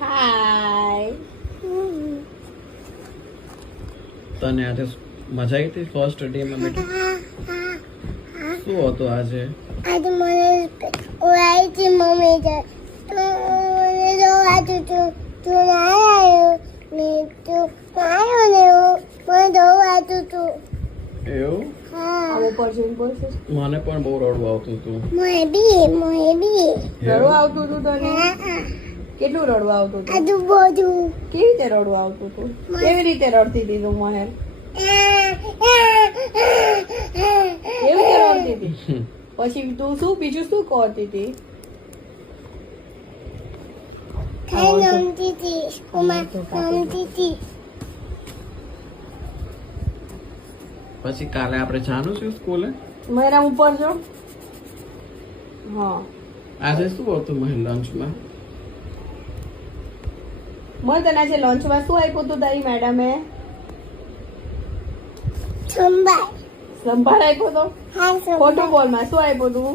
હાય. તને આજે મજા આવી હતી ફર્સ્ટ ડે માં બેટા? શું હતું આજે? આજે મને ઓરાઈ છે મમ્મી છે તો મને જોવાતું તું ના આવ્યો ને તું આવ્યો ને મને જોવાતું તું. એવું? હા આવો પર જોઈને બોલશે. મને પણ બહુ રડવું આવતું હતું. મને બી રડવું આવતું હતું તને? કેટલું રડવું આવતું હતું? આજુ બધું કેવી રીતે રડવું આવતું હતું? કેવી રીતે રડતી હતી તું મહેર? કેવી રીતે રડતી હતી? પછી તું શું બીજું શું કરતી હતી? ખાઈ નમતી હતી સ્કૂલમાં નમતી હતી. પછી કાલે આપણે જાનું છે સ્કૂલે? મહેરા ઉપર જો. હા આજે શું હતું મહિલ લંચમાં? મને તને આજે લંચમાં શું આપ્યું હતું તારી મેડમે? સંભાળ સંભાર આપ્યો હતો? હા ખોટું બોલમાં શું આપ્યું હતું?